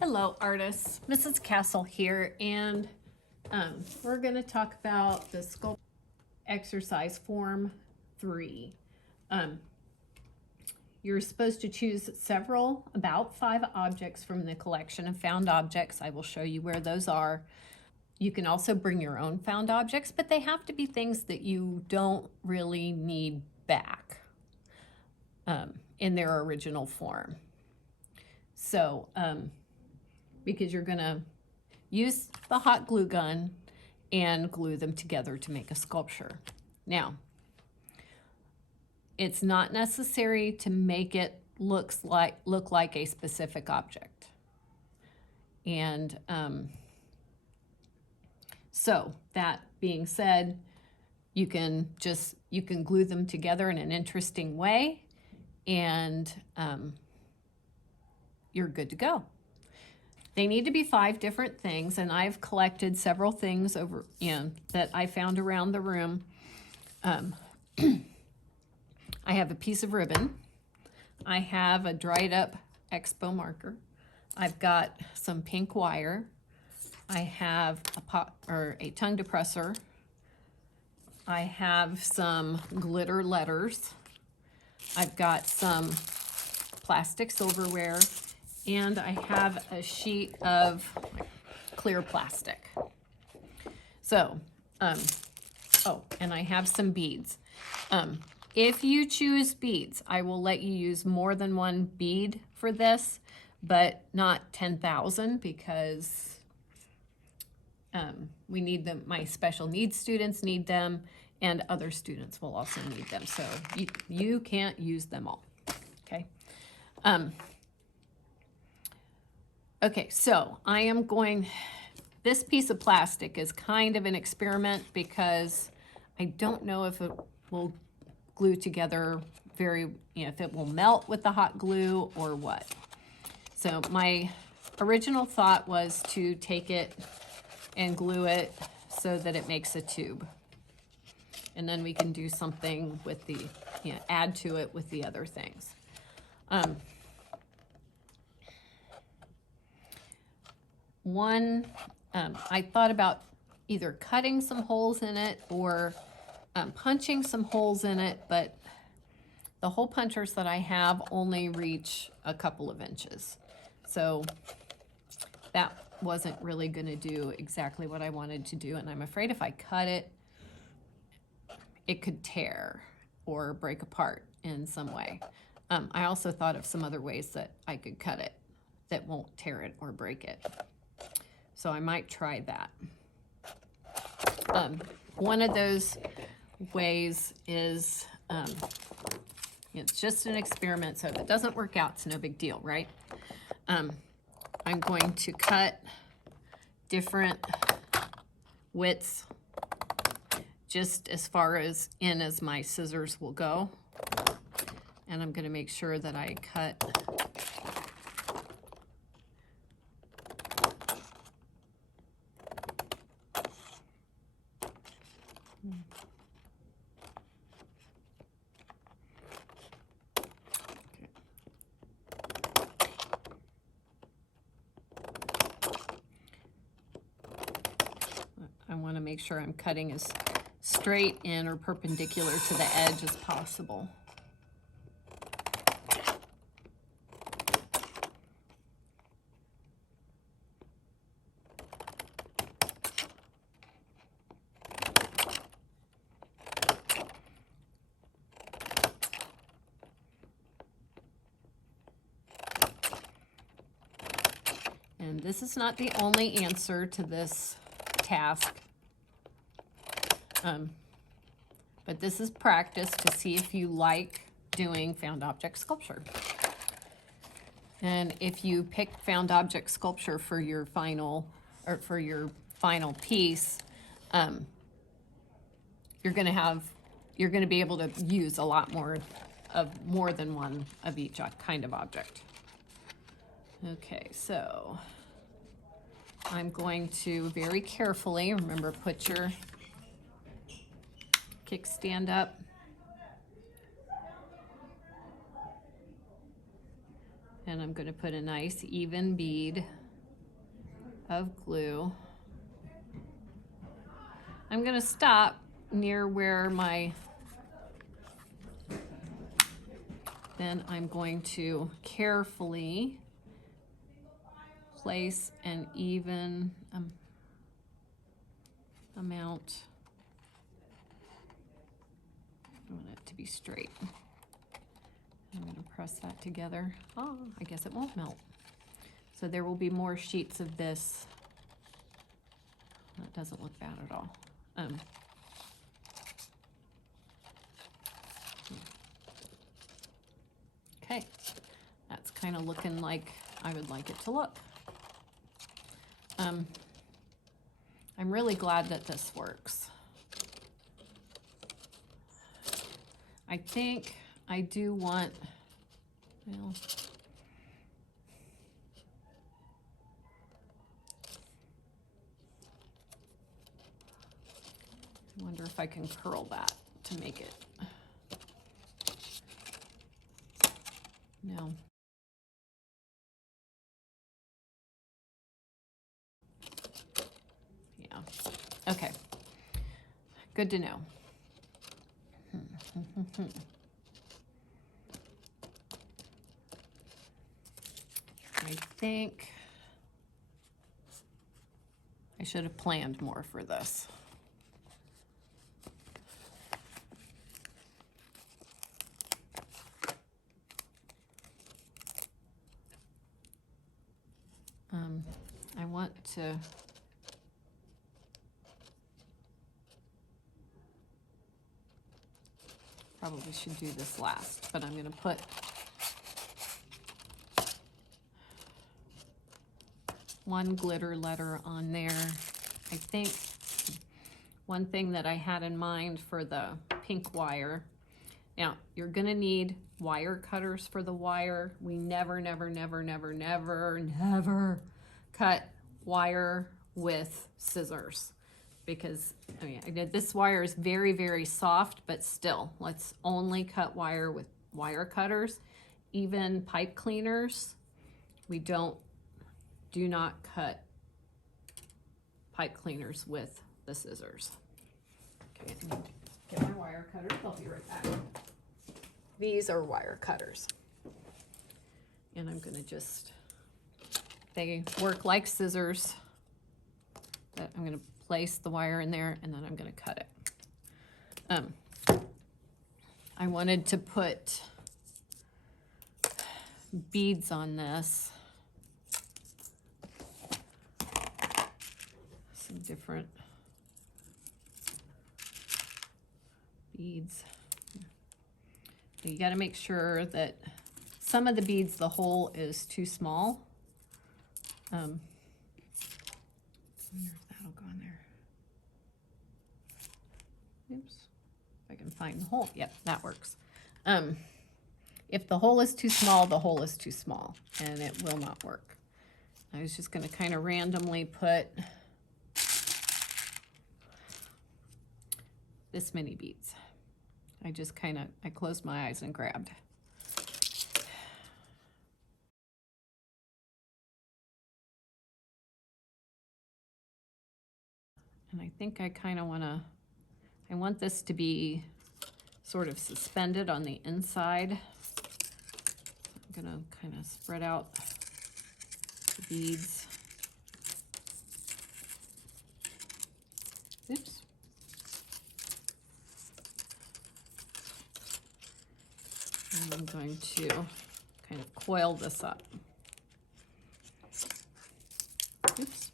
Hello artists, Mrs. Castle here, and we're going to talk about the sculpt exercise form 3. You're supposed to choose several, about 5 objects from the collection of found objects. I will show you where those are. You can also bring your own found objects, but they have to be things that you don't really need back in their original form. So, because you're going to use the hot glue gun and glue them together to make a sculpture. Now, it's not necessary to make it look like a specific object. And so that being said, you can glue them together in an interesting way, and you're good to go. They need to be 5 different things, and I've collected several things over, that I found around the room. I have a piece of ribbon. I have a dried up Expo marker. I've got some pink wire. I have a tongue depressor. I have some glitter letters. I've got some plastic silverware, and I have a sheet of clear plastic. So, oh, and I have some beads. If you choose beads, I will let you use more than one bead for this, but not 10,000 because we need them. My special needs students need them, and other students will also need them. So you can't use them all, okay? Okay, so I am this piece of plastic is kind of an experiment because I don't know if it will glue together if it will melt with the hot glue or what. So my original thought was to take it and glue it so that it makes a tube. And then we can do something with add to it with the other things. I thought about either cutting some holes in it or punching some holes in it, but the hole punchers that I have only reach a couple of inches. So that wasn't really going to do exactly what I wanted to do, and I'm afraid if I cut it, it could tear or break apart in some way. I also thought of some other ways that I could cut it that won't tear it or break it. So I might try that. One of those ways is, it's just an experiment, so if it doesn't work out, it's no big deal, right? I'm going to cut different widths just as far as my scissors will go. And I'm going to make sure that I cut I want to make sure I'm cutting as straight in or perpendicular to the edge as possible. And this is not the only answer to this task, but this is practice to see if you like doing found object sculpture. And if you pick found object sculpture for your final piece, you're going to be able to use a lot more than one of each kind of object. Okay, so I'm going to very carefully, remember, put your kickstand up. And I'm going to put a nice even bead of glue. I'm gonna stop near where then I'm going to carefully place an even amount. I want it to be straight. I'm going to press that together. Oh, I guess it won't melt. So there will be more sheets of this. That doesn't look bad at all. Okay, that's kind of looking like I would like it to look. I'm really glad that this works. I think I do want, well, I wonder if I can curl that to make it. No. Yeah. Okay. Good to know. I think I should have planned more for this. I want to probably should do this last, but I'm going to put one glitter letter on there. I think one thing that I had in mind for the pink wire. Now, you're gonna need wire cutters for the wire. We never cut wire with scissors because, I mean, this wire is very, very soft, but still, let's only cut wire with wire cutters. Even pipe cleaners, we do not cut pipe cleaners with the scissors. Okay, I need to get my wire cutters. I'll be right back. These are wire cutters. And I'm gonna just, they work like scissors. But I'm gonna place the wire in there and then I'm gonna cut it. I wanted to put beads on this. Some different beads. You got to make sure that some of the beads, the hole is too small. I wonder if that'll go in there. Oops, if I can find the hole. Yep, that works. If the hole is too small, the hole is too small, and it will not work. I was just going to kind of randomly put this many beads. I just kind of, I closed my eyes and grabbed. And I think I kind of want to, I want this to be sort of suspended on the inside. I'm going to kind of spread out the beads. Oops. And I'm going to kind of coil this up. Oops.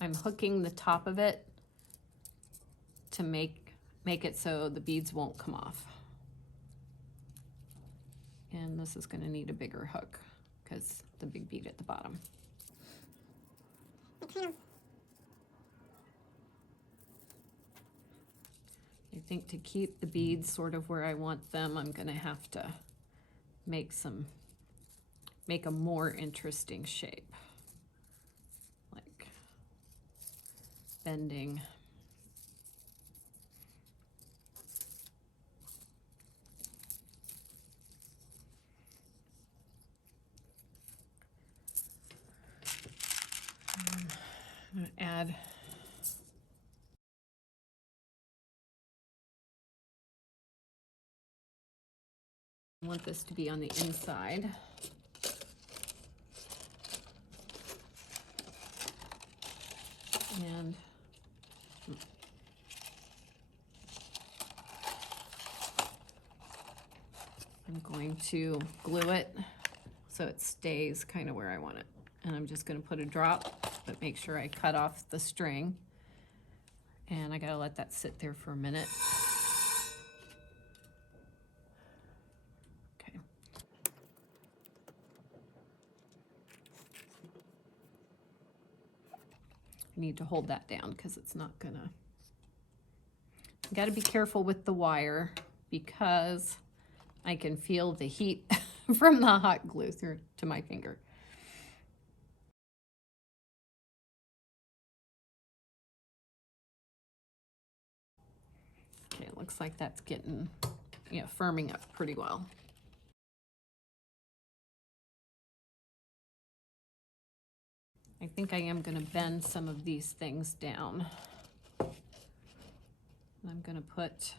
I'm hooking the top of it to make it so the beads won't come off. And this is going to need a bigger hook because the big bead at the bottom. I think to keep the beads sort of where I want them, I'm going to have to make a more interesting shape. Like bending. I'm gonna add I want this to be on the inside. And I'm going to glue it so it stays kind of where I want it. And I'm just going to put a drop, but make sure I cut off the string. And I got to let that sit there for a minute. Okay. I need to hold that down because it's not gonna. You got to be careful with the wire because I can feel the heat from the hot glue through to my finger. Okay, it looks like that's getting, firming up pretty well. I think I am going to bend some of these things down. I'm going to put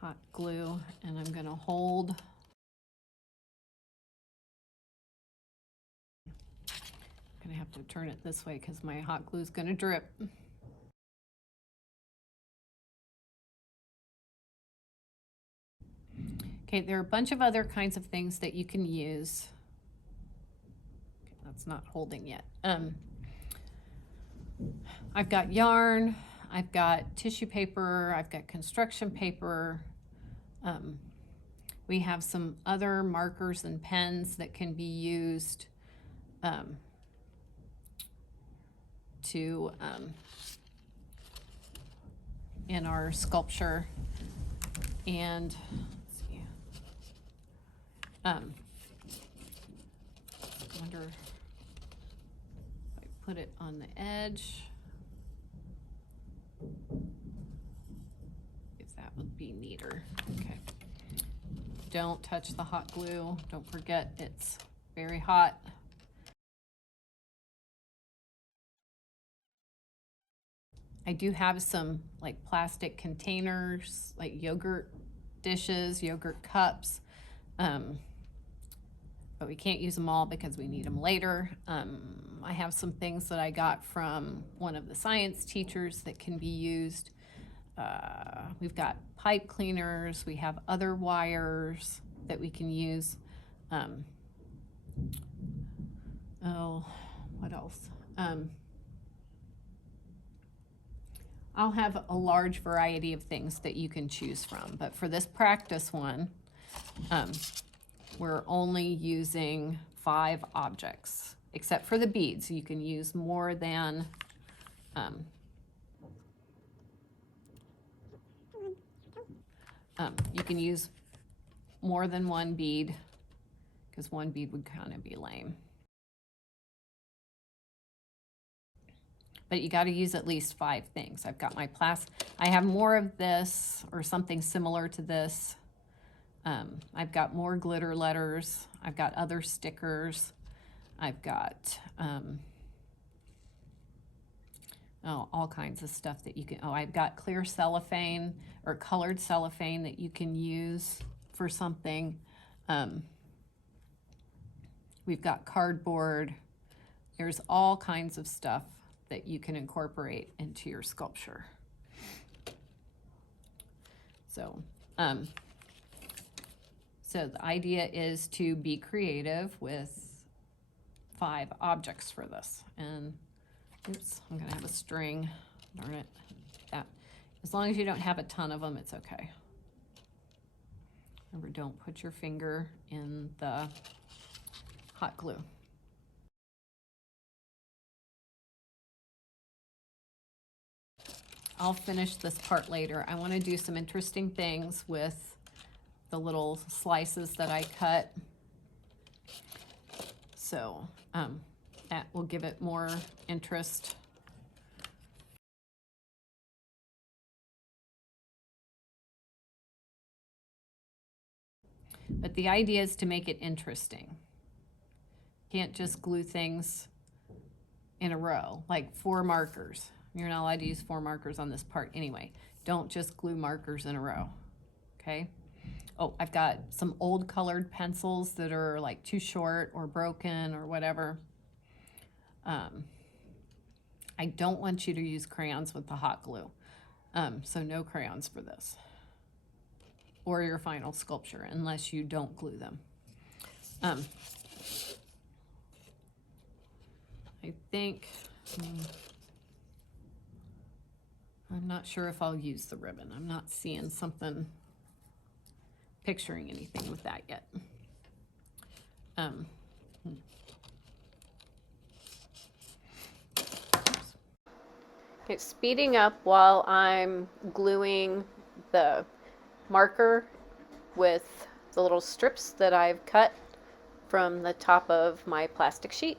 hot glue and I'm going to hold. I'm going to have to turn it this way because my hot glue is going to drip. Okay, there are a bunch of other kinds of things that you can use. Okay, that's not holding yet. I've got yarn, I've got tissue paper, I've got construction paper. We have some other markers and pens that can be used in our sculpture. And let's see. I wonder if I put it on the edge, if that would be neater. Okay. Don't touch the hot glue. Don't forget it's very hot. I do have some like plastic containers, like yogurt dishes, yogurt cups, but we can't use them all because we need them later. I have some things that I got from one of the science teachers that can be used. We've got pipe cleaners, we have other wires that we can use. What else? I'll have a large variety of things that you can choose from, but for this practice one, we're only using 5 objects, except for the beads. You can use more than, you can use more than one bead, because one bead would kind of be lame. But you got to use at least 5 things. I've got my I have more of this or something similar to this. I've got more glitter letters. I've got other stickers. I've got all kinds of stuff that you can, I've got clear cellophane or colored cellophane that you can use for something. We've got cardboard. There's all kinds of stuff that you can incorporate into your sculpture. So, so the idea is to be creative with 5 objects for this. And oops, I'm gonna have a string, darn it. That, as long as you don't have a ton of them, it's okay. Remember, don't put your finger in the hot glue. I'll finish this part later. I want to do some interesting things with the little slices that I cut. So that will give it more interest. But the idea is to make it interesting. Can't just glue things in a row, like 4 markers. You're not allowed to use 4 markers on this part anyway. Don't just glue markers in a row, okay? Oh, I've got some old colored pencils that are like too short or broken or whatever. I don't want you to use crayons with the hot glue. So no crayons for this. Or your final sculpture, unless you don't glue them. I think, I'm not sure if I'll use the ribbon. I'm not seeing something, picturing anything with that yet. Okay, speeding up while I'm gluing the marker with the little strips that I've cut from the top of my plastic sheet.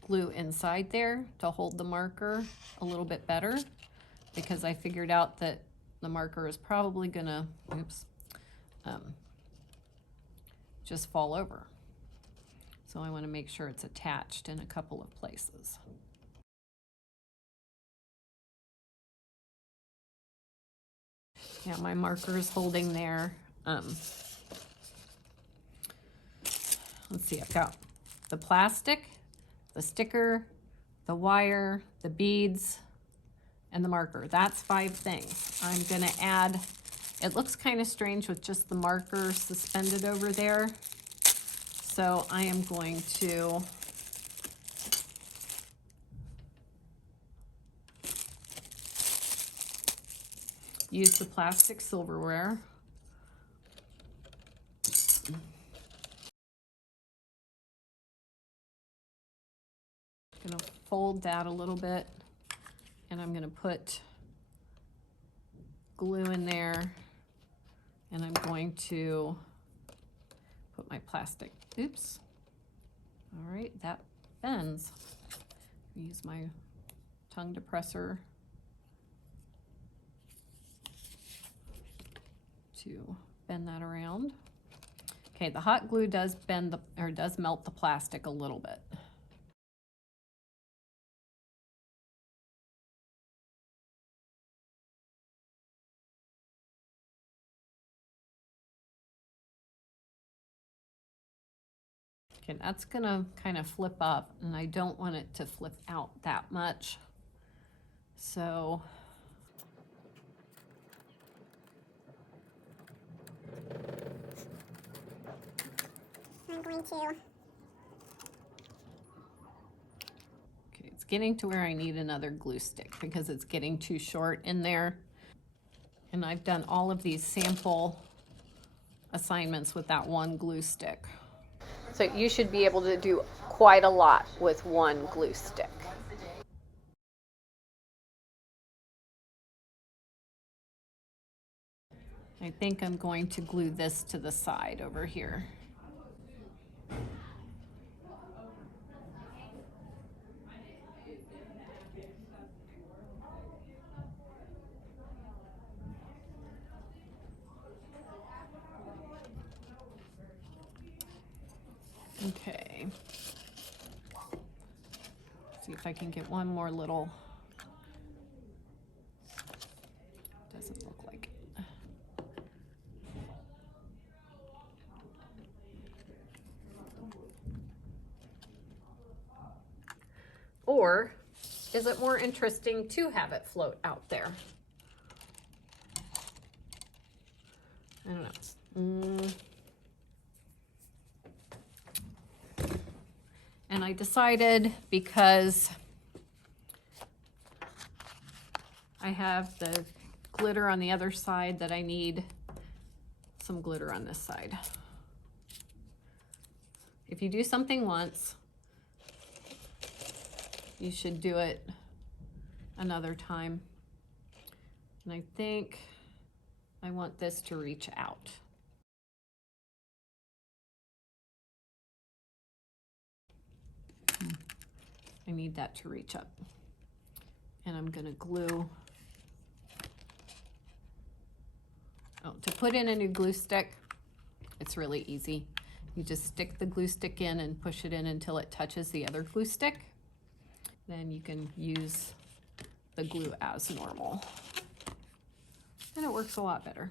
Glue inside there to hold the marker a little bit better, because I figured out that the marker is probably gonna, just fall over. So I want to make sure it's attached in a couple of places. Yeah, my marker is holding there. Let's see, I've got the plastic, the sticker, the wire, the beads, and the marker. That's 5 things. I'm gonna add, it looks kind of strange with just the marker suspended over there. So I am going to use the plastic silverware. I'm gonna fold that a little bit, and I'm gonna put glue in there, and I'm going to put my plastic, oops. All right, that bends. Use my tongue depressor to bend that around. Okay, the hot glue does bend the, or does melt the plastic a little bit. Okay, that's gonna kind of flip up, and I don't want it to flip out that much. So I'm going to. Okay, it's getting to where I need another glue stick because it's getting too short in there. And I've done all of these sample assignments with that one glue stick. So you should be able to do quite a lot with one glue stick. I think I'm going to glue this to the side over here. Okay. See if I can get one more little, doesn't look like it. Or is it more interesting to have it float out there? I don't know. And I decided, because I have the glitter on the other side, that I need some glitter on this side. If you do something once, you should do it another time. And I think I want this to reach out. I need that to reach up. And I'm gonna glue. Oh, to put in a new glue stick, it's really easy. You just stick the glue stick in and push it in until it touches the other glue stick. Then you can use the glue as normal. And it works a lot better.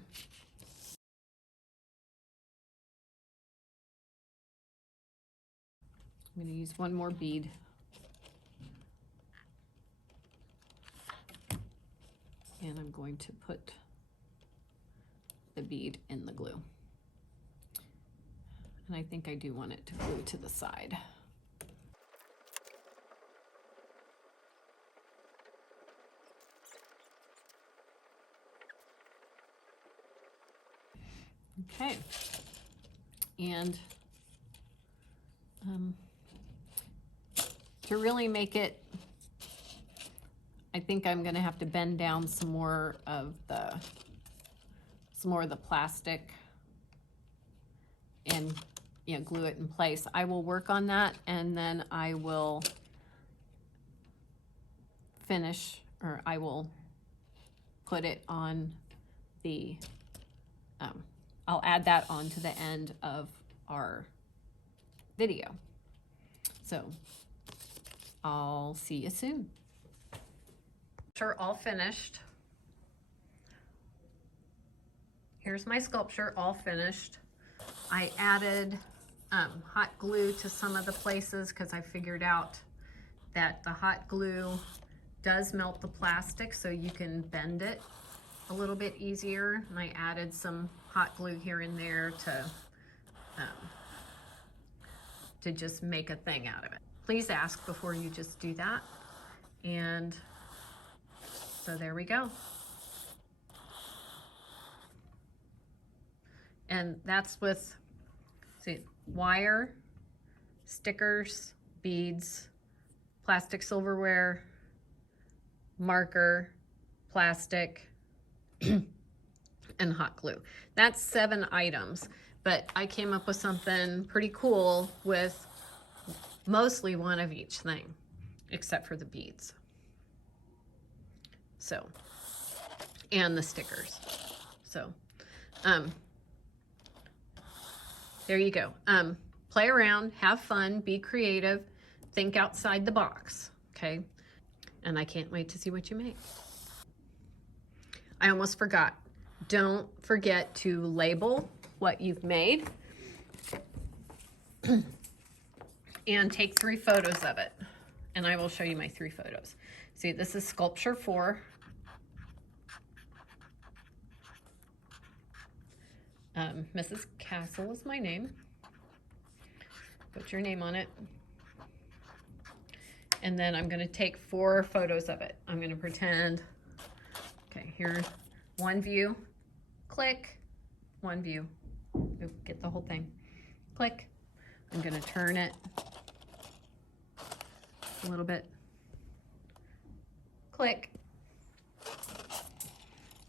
I'm going to use one more bead. And I'm going to put the bead in the glue. And I think I do want it to glue to the side. Okay. And to really make it, I think I'm going to have to bend down some more of the plastic and glue it in place. I will work on that, and then I will finish, or I will put it on the I'll add that on to the end of our video. So I'll see you soon. Sculpture all finished. Here's my sculpture all finished. I added hot glue to some of the places because I figured out that the hot glue does melt the plastic, so you can bend it a little bit easier. And I added some hot glue here and there to just make a thing out of it. Please ask before you just do that. And so there we go. And that's with, see, wire, stickers, beads, plastic silverware, marker, plastic, and hot glue. That's 7 items, but I came up with something pretty cool with mostly one of each thing, except for the beads. So, and the stickers. So, there you go. Play around, have fun, be creative, think outside the box, okay? And I can't wait to see what you make. I almost forgot. Don't forget to label what you've made and take 3 photos of it. And I will show you my 3 photos. See, this is Sculpture 4. Mrs. Castle is my name. Put your name on it. And then I'm going to take 4 photos of it. I'm going to pretend, okay, here's one view, click, one view. Oop, get the whole thing. Click. I'm going to turn it a little bit. Click.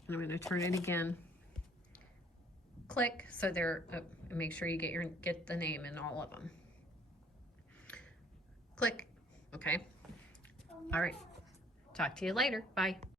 And I'm going to turn it again. Click. So there, make sure you get the name in all of them. Click. Okay. All right. Talk to you later. Bye.